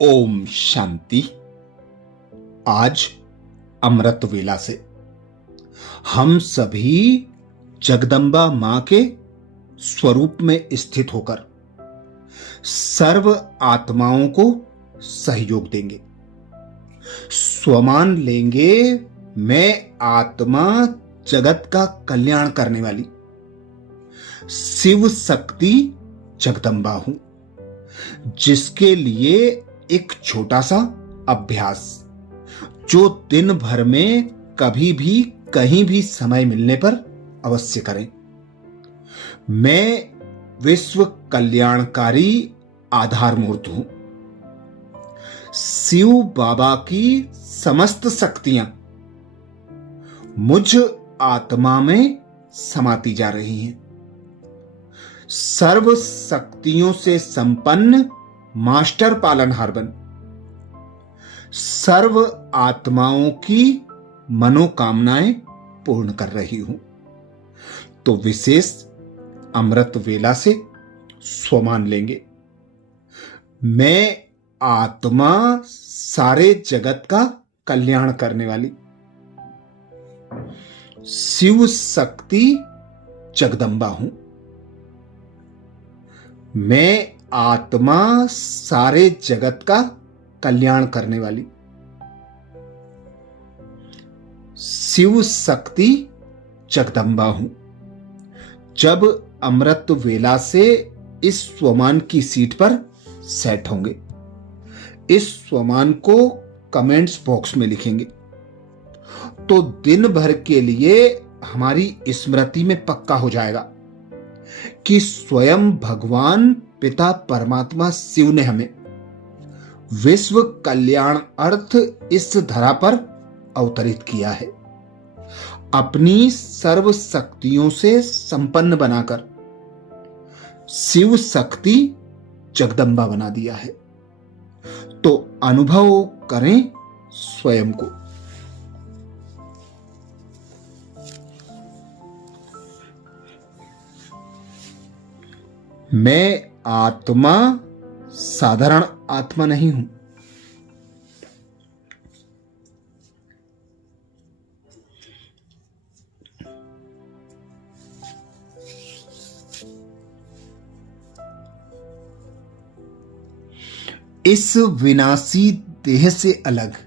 ओम शांति। आज अमृत वेला से हम सभी जगदम्बा मां के स्वरूप में स्थित होकर सर्व आत्माओं को सहयोग देंगे। स्वमान लेंगे, मैं आत्मा जगत का कल्याण करने वाली शिव शक्ति जगदम्बा हूं, जिसके लिए एक छोटा सा अभ्यास जो दिन भर में कभी भी कहीं भी समय मिलने पर अवश्य करें। मैं विश्व कल्याणकारी आधार मूर्त हूं। शिव बाबा की समस्त शक्तियां मुझ आत्मा में समाती जा रही हैं। सर्व शक्तियों से संपन्न मास्टर पालनहार बन सर्व आत्माओं की मनोकामनाएं पूर्ण कर रही हूं। तो विशेष अमृत वेला से स्वमान लेंगे। मैं आत्मा सारे जगत का कल्याण करने वाली शिव शक्ति जगदम्बा हूं। मैं आत्मा सारे जगत का कल्याण करने वाली शिव शक्ति जगदम्बा हूं। जब अमृत वेला से इस स्वमान की सीट पर सेट होंगे, इस स्वमान को कमेंट्स बॉक्स में लिखेंगे तो दिन भर के लिए हमारी स्मृति में पक्का हो जाएगा कि स्वयं भगवान पिता परमात्मा शिव ने हमें विश्व कल्याण अर्थ इस धरा पर अवतरित किया है। अपनी सर्व शक्तियों से संपन्न बनाकर शिव शक्ति जगदम्बा बना दिया है। तो अनुभव करें स्वयं को। मैं आत्मा साधारण आत्मा नहीं हूं। इस विनाशी देह से अलग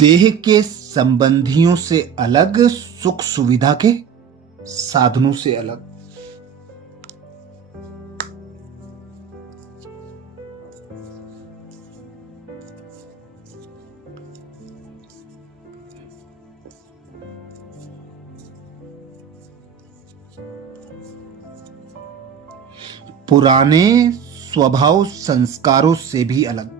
देह के संबंधियों से अलग, सुख सुविधा के साधनों से अलग, पुराने स्वभाव संस्कारों से भी अलग,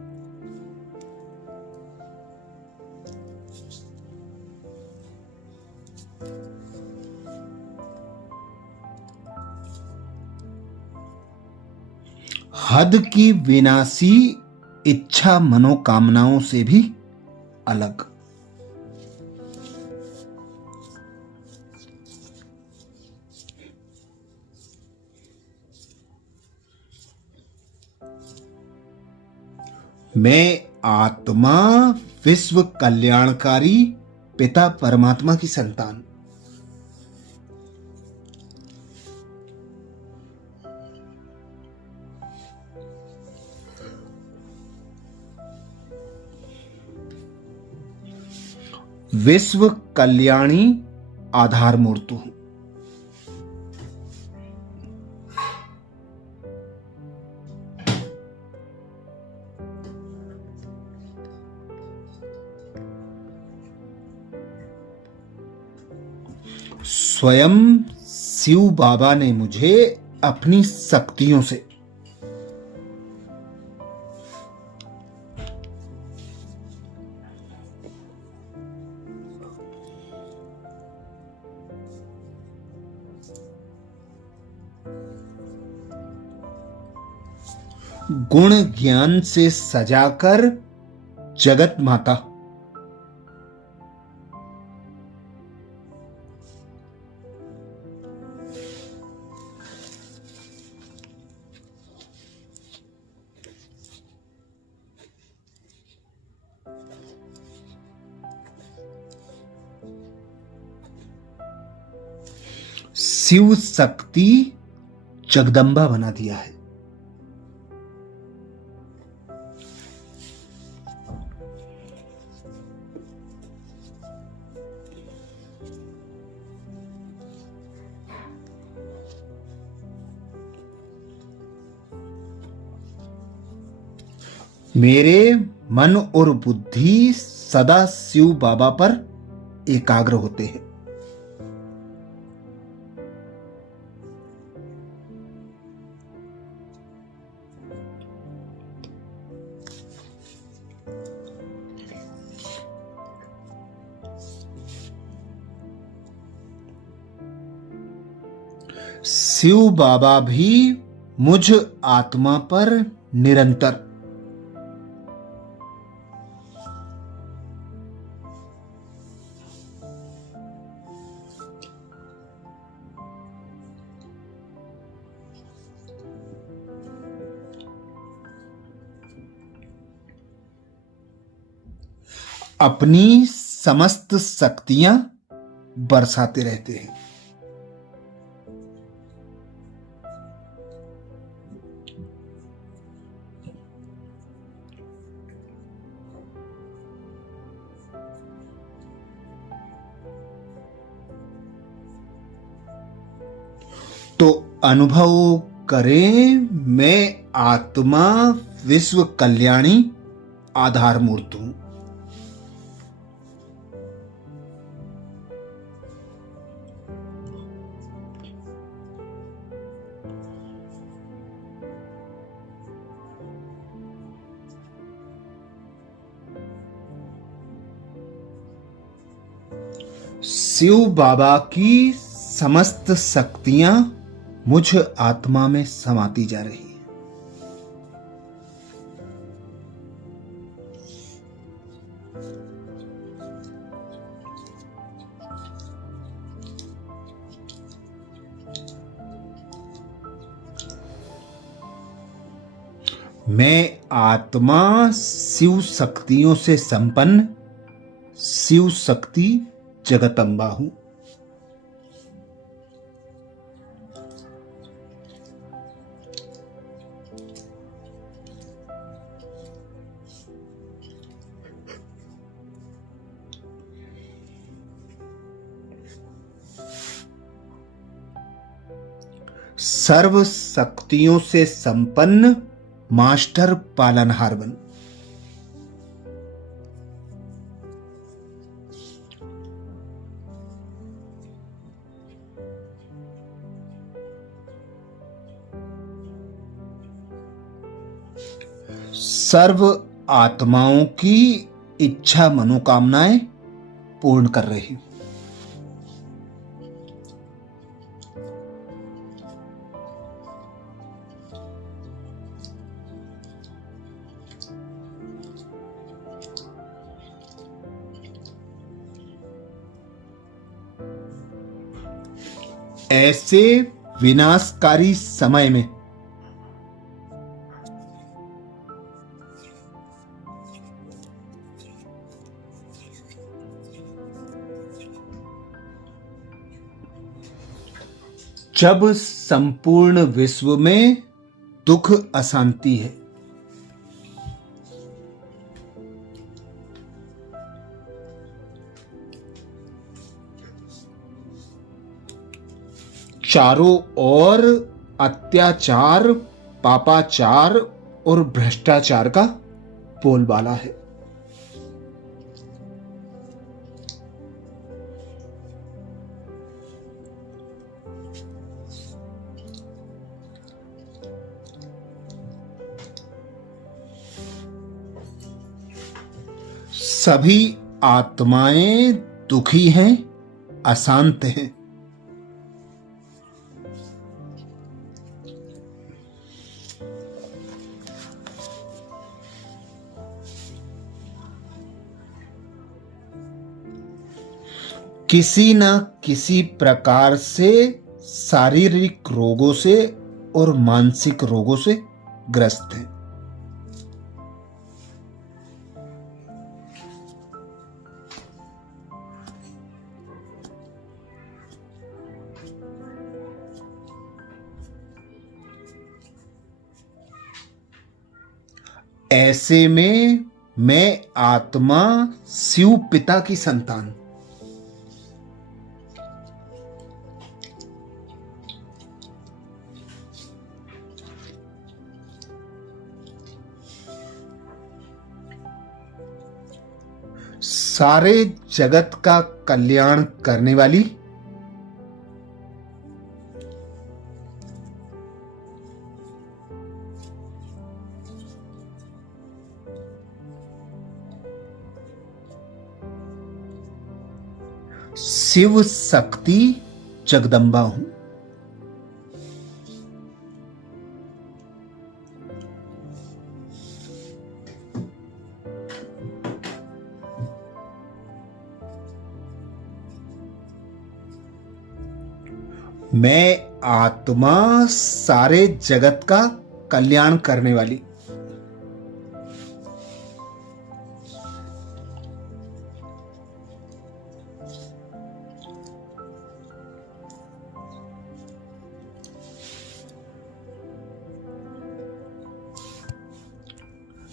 हद की विनाशी इच्छा मनोकामनाओं से भी अलग। मैं आत्मा विश्व कल्याणकारी पिता परमात्मा की संतान, विश्व कल्याणी आधार मूर्त हूं। स्वयं शिव बाबा ने मुझे अपनी शक्तियों से गुण ज्ञान से सजाकर जगत माता शिव शक्ति जगदम्बा बना दिया है। मेरे मन और बुद्धि सदा शिव बाबा पर एकाग्र होते हैं। शिव बाबा भी मुझ आत्मा पर निरंतर अपनी समस्त शक्तियां बरसाते रहते हैं। तो अनुभव करें, मैं आत्मा विश्व कल्याणी आधार मूर्त हूं। शिव बाबा की समस्त शक्तियां मुझ आत्मा में समाती जा रही है। मैं आत्मा शिव शक्तियों से संपन्न शिव शक्ति जगदम्बा हूं। सर्व शक्तियों से संपन्न मास्टर पालनहार बन। सर्व आत्माओं की इच्छा मनोकामनाएं पूर्ण कर रही हूं। ऐसे विनाशकारी समय में जब संपूर्ण विश्व में दुख अशांति है, चारों ओर अत्याचार, पापाचार और भ्रष्टाचार का बोलबाला है, सभी आत्माएं दुखी हैं, अशांत हैं। किसी न किसी प्रकार से शारीरिक रोगों से और मानसिक रोगों से ग्रस्त हैं। ऐसे में मैं आत्मा शिव पिता की संतान, सारे जगत का कल्याण करने वाली, शिव शक्ति जगदम्बा हूं। मैं आत्मा सारे जगत का कल्याण करने वाली,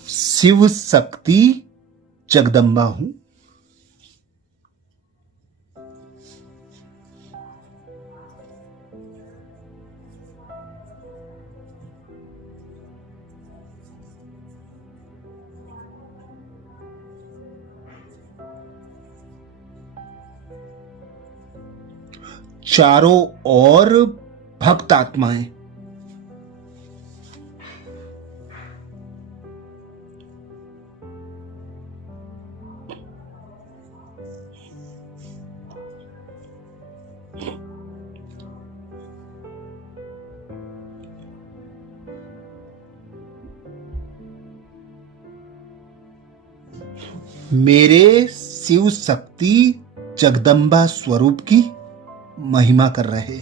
शिव शक्ति जगदम्बा हूं। चारों ओर भक्त आत्माएं, मेरे शिव शक्ति जगदम्बा स्वरूप की महिमा कर रहे।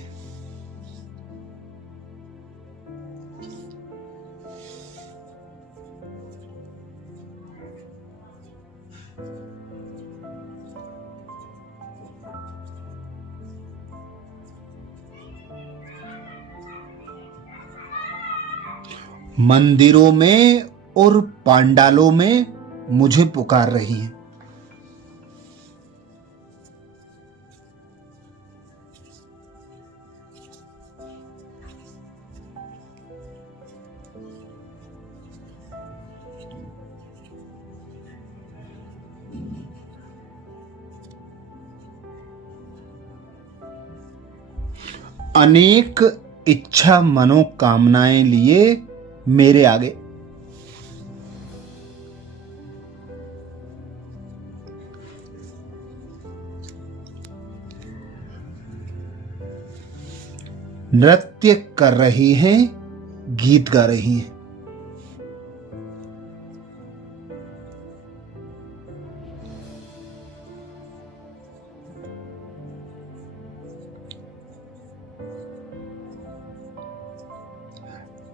मंदिरों में और पांडालों में मुझे पुकार रही हैं। अनेक इच्छा मनोकामनाएं लिए मेरे आगे, नृत्य कर रही हैं, गीत गा रही हैं।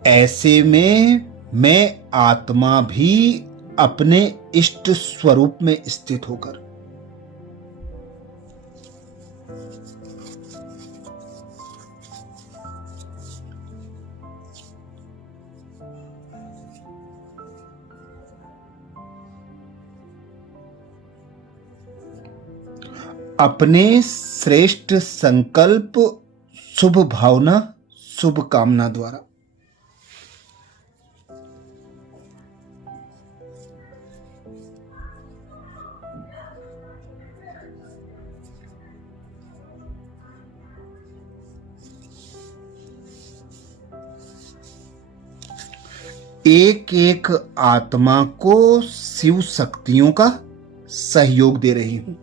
ऐसे में मैं आत्मा भी अपने इष्ट स्वरूप में स्थित होकर अपने श्रेष्ठ संकल्प, शुभ भावना, शुभ कामना द्वारा एक एक आत्मा को शिव शक्तियों का सहयोग दे रही हूं।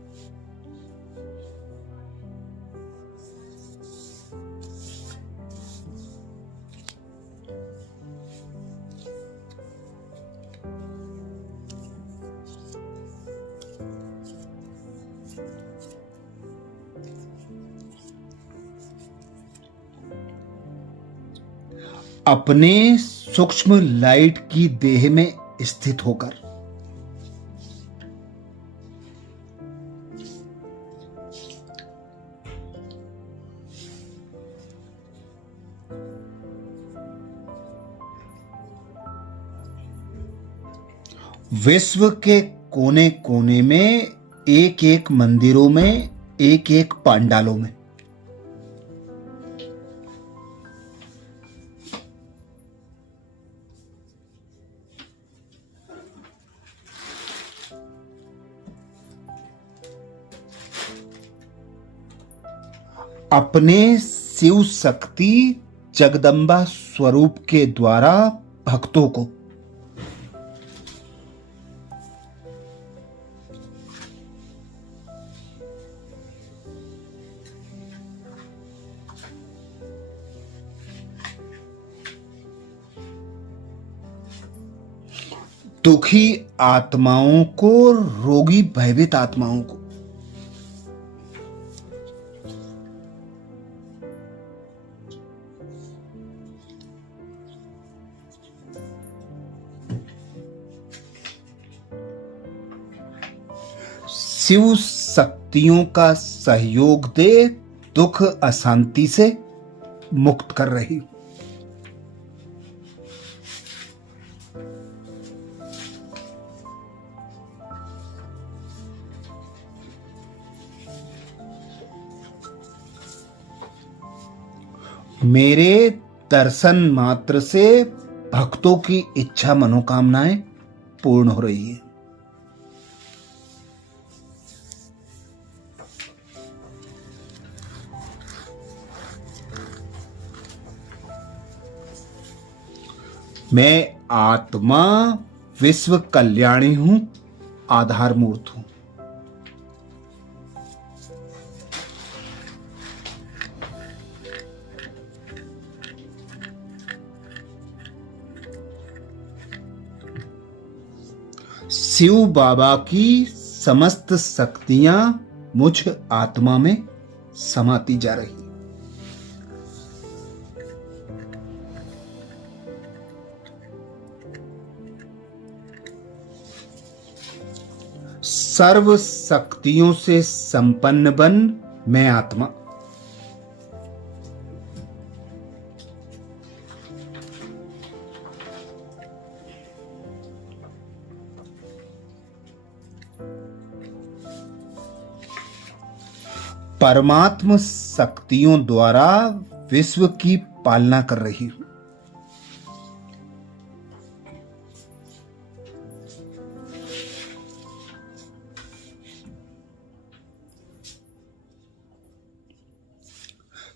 अपने सूक्ष्म लाइट की देह में स्थित होकर विश्व के कोने कोने में, एक एक मंदिरों में, एक एक पांडालों में अपने शिव शक्ति जगदम्बा स्वरूप के द्वारा भक्तों को दुखी आत्माओं को, रोगी भयभीत आत्माओं को शिव शक्तियों का सहयोग दे दुख अशांति से मुक्त कर रही हूं। मेरे दर्शन मात्र से भक्तों की इच्छा मनोकामनाएं पूर्ण हो रही है। मैं आत्मा विश्व कल्याणी हूं, आधार मूर्त हूं। शिव बाबा की समस्त शक्तियां मुझ आत्मा में समाती जा रही। सर्व शक्तियों से संपन्न बन मैं आत्मा परमात्म शक्तियों द्वारा विश्व की पालना कर रही हूं।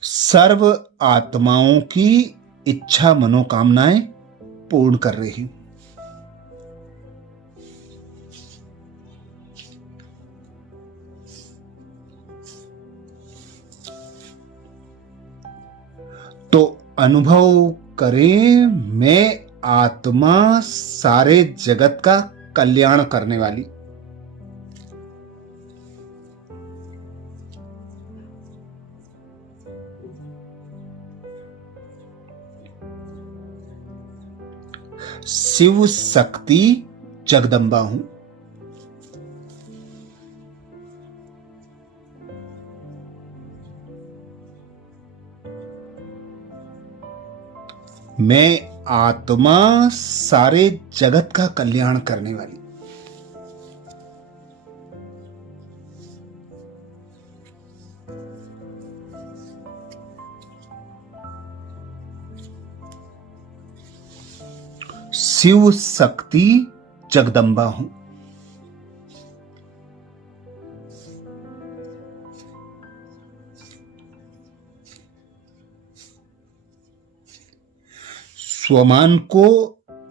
सर्व आत्माओं की इच्छा मनोकामनाएं पूर्ण कर रही हूं। तो अनुभव करें, मैं आत्मा सारे जगत का कल्याण करने वाली। शिव शक्ति जगदम्बा हूं। मैं आत्मा सारे जगत का कल्याण करने वाली। शिव शक्ति जगदम्बा हूं। स्वमान को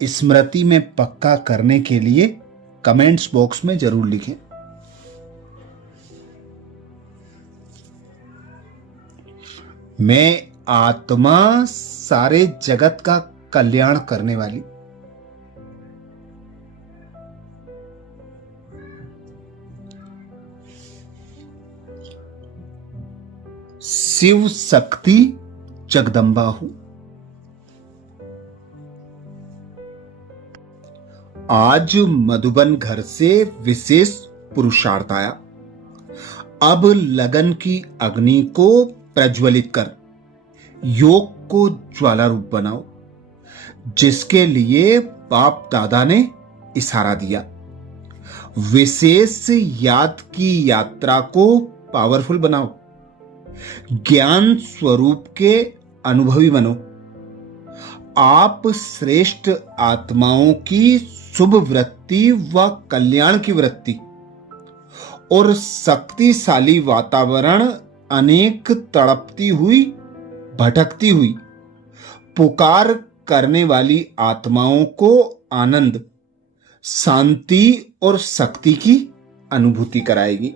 स्मृति में पक्का करने के लिए कमेंट्स बॉक्स में जरूर लिखें। मैं आत्मा सारे जगत का कल्याण करने वाली। शिव शक्ति जगदम्बा हूं। आज मधुबन घर से विशेष पुरुषार्थ आया। अब लगन की अग्नि को प्रज्वलित कर योग को ज्वाला रूप बनाओ, जिसके लिए बाप दादा ने इशारा दिया। विशेष याद की यात्रा को पावरफुल बनाओ, ज्ञान स्वरूप के अनुभवी बनो। आप श्रेष्ठ आत्माओं की शुभ वृत्ति व कल्याण की वृत्ति और शक्तिशाली वातावरण अनेक तड़पती हुई, भटकती हुई, पुकार करने वाली आत्माओं को आनंद, शांति और शक्ति की अनुभूति कराएगी।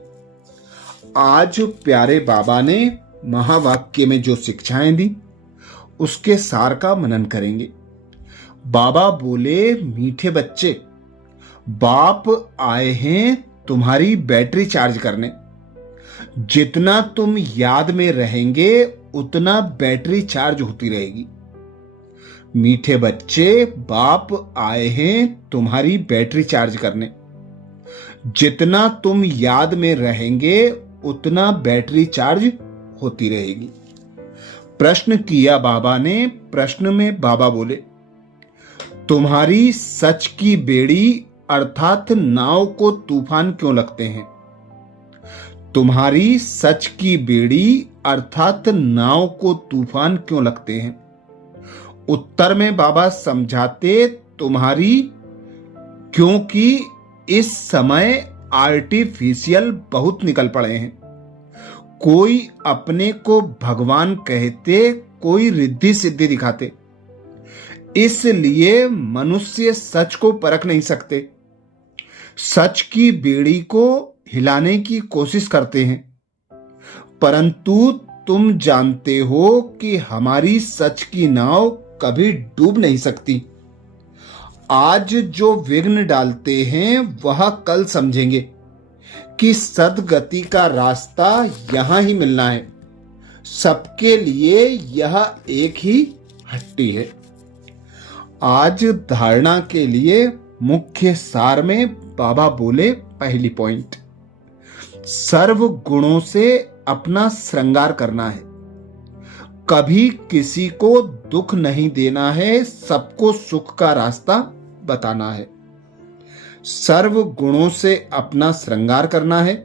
आज प्यारे बाबा ने महावाक्य में जो शिक्षाएं दी उसके सार का मनन करेंगे। बाबा बोले, मीठे बच्चे, बाप आए हैं तुम्हारी बैटरी चार्ज करने। जितना तुम याद में रहेंगे उतना बैटरी चार्ज होती रहेगी। मीठे बच्चे, बाप आए हैं तुम्हारी बैटरी चार्ज करने। जितना तुम याद में रहेंगे उतना बैटरी चार्ज होती रहेगी। प्रश्न किया बाबा ने। प्रश्न में बाबा बोले, तुम्हारी सच की बेड़ी अर्थात नाव को तूफान क्यों लगते हैं? तुम्हारी सच की बेड़ी अर्थात नाव को तूफान क्यों लगते हैं? उत्तर में बाबा समझाते, तुम्हारी, क्योंकि इस समय आर्टिफिशियल बहुत निकल पड़े हैं। कोई अपने को भगवान कहते, कोई रिद्धि सिद्धि दिखाते। इसलिए मनुष्य सच को परख नहीं सकते, सच की बेड़ी को हिलाने की कोशिश करते हैं। परंतु तुम जानते हो कि हमारी सच की नाव कभी डूब नहीं सकती। आज जो विघ्न डालते हैं वह कल समझेंगे कि सद्गति का रास्ता यहां ही मिलना है। सबके लिए यह एक ही हट्टी है। आज धारणा के लिए मुख्य सार में बाबा बोले, पहली पॉइंट, सर्व गुणों से अपना श्रृंगार करना है। कभी किसी को दुख नहीं देना है, सबको सुख का रास्ता बताना है। सर्व गुणों से अपना श्रृंगार करना है,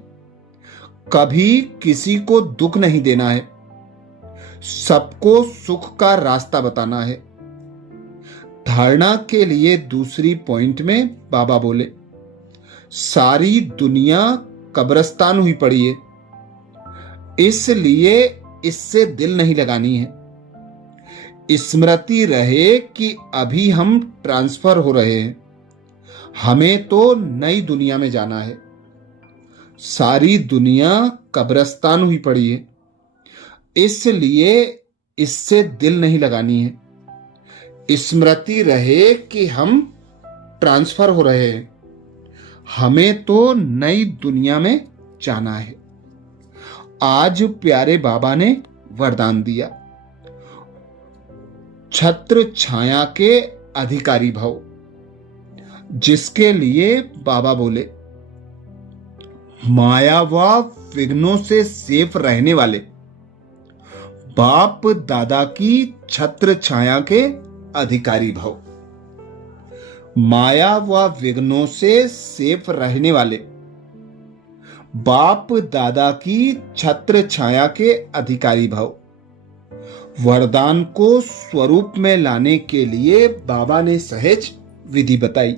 कभी किसी को दुख नहीं देना है, सबको सुख का रास्ता बताना है। धारणा के लिए दूसरी पॉइंट में बाबा बोले, सारी दुनिया कब्रिस्तान हुई पड़ी है, इसलिए इससे दिल नहीं लगानी है। स्मृति रहे कि अभी हम ट्रांसफर हो रहे हैं, हमें तो नई दुनिया में जाना है। सारी दुनिया कब्रिस्तान हुई पड़ी है, इसलिए इससे दिल नहीं लगानी है। स्मृति रहे कि हम ट्रांसफर हो रहे हैं, हमें तो नई दुनिया में जाना है। आज प्यारे बाबा ने वरदान दिया, छत्र छाया के अधिकारी भव, जिसके लिए बाबा बोले, माया व विघ्नों से सेफ रहने वाले बाप दादा की छत्र छाया के अधिकारी भव। माया व विघ्नों से सेफ रहने वाले बाप दादा की छत्र छाया के अधिकारी भव। वरदान को स्वरूप में लाने के लिए बाबा ने सहज विधि बताई।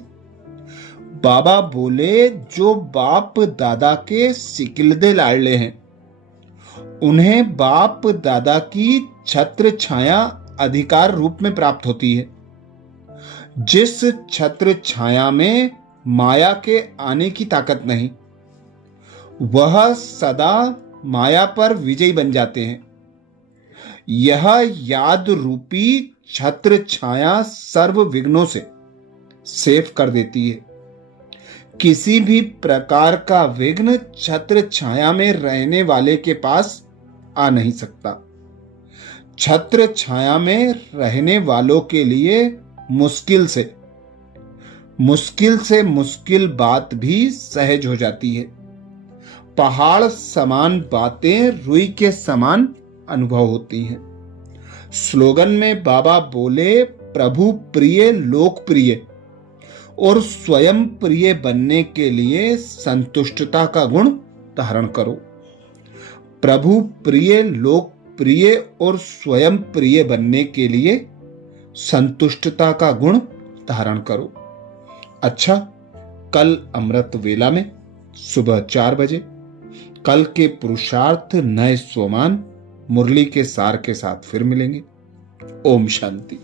बाबा बोले, जो बाप दादा के सिकिलदे लाडले हैं उन्हें बाप दादा की छत्र छाया अधिकार रूप में प्राप्त होती है। जिस छत्र छाया में माया के आने की ताकत नहीं, वह सदा माया पर विजयी बन जाते हैं। यह याद रूपी छत्र छाया सर्व विघ्नों से सेफ कर देती है। किसी भी प्रकार का विघ्न छत्र छाया में रहने वाले के पास आ नहीं सकता। छत्र छाया में रहने वालों के लिए मुश्किल से मुश्किल बात भी सहज हो जाती है। पहाड़ समान बातें रुई के समान अनुभव होती हैं। स्लोगन में बाबा बोले, प्रभु प्रिय लोकप्रिय और स्वयं प्रिय बनने के लिए संतुष्टता का गुण धारण करो। प्रभु प्रिय, लोक प्रिय और स्वयं प्रिय बनने के लिए संतुष्टता का गुण धारण करो। अच्छा, कल अमृत वेला में सुबह 4 बजे कल के पुरुषार्थ नए स्वमान मुरली के सार के साथ फिर मिलेंगे। ओम शांति।